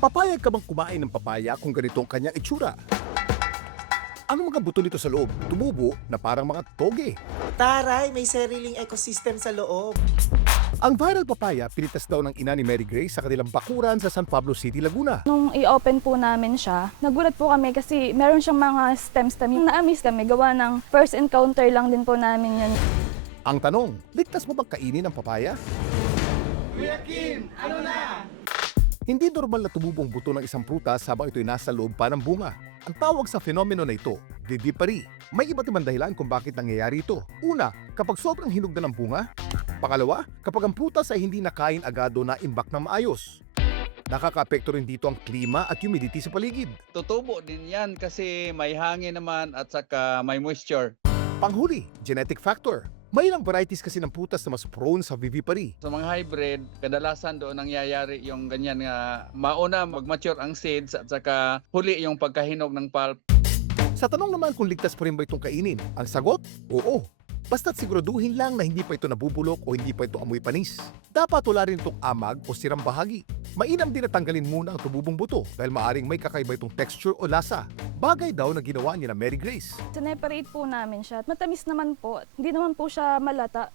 Papayag ka bang kumain ng papaya kung ganito ang kanyang itsura? Ano mga buto nito sa loob? Tumubo na parang mga toge. Taray, may sariling ecosystem sa loob. Ang viral papaya, pinitas daw ng ina ni Mary Grace sa kanilang bakuran sa San Pablo City, Laguna. Nung i-open po namin siya, nagulat po kami kasi meron siyang mga stem-stem. Yung na-amaze kami, gawa ng first encounter lang din po namin yun. Ang tanong, ligtas mo bang kainin ang papaya? Hindi normal na tumubong buto ng isang prutas habang ito'y nasa loob pa ng bunga. Ang tawag sa fenomeno na ito, vivipary. May iba't ibang dahilan kung bakit nangyayari ito. Una, kapag sobrang hinog na ng bunga. Pangalawa, kapag ang prutas ay hindi nakain agad o naimbak na maayos. Nakaka-apekto rin dito ang klima at humidity sa paligid. Tutubo din yan kasi may hangin naman at saka may moisture. Panghuli, genetic factor. May ilang varieties kasi ng prutas na mas prone sa vivipary. Sa mga hybrid, kadalasan doon nangyayari yung ganyan nga mauna mag-mature ang seeds at saka huli yung pagkahinog ng pulp. Sa tanong naman kung ligtas pa rin ba itong kainin, ang sagot, oo. Basta't siguraduhin lang na hindi pa ito nabubulok o hindi pa ito amoy panis. Dapat wala rin itong amag o sirang bahagi. Mainam din na tanggalin muna ang tububong buto dahil maaring may kakaiba itong texture o lasa. Bagay daw na ginawa niya na Mary Grace. Sineparate po namin siya. Matamis naman po. Hindi naman po siya malata.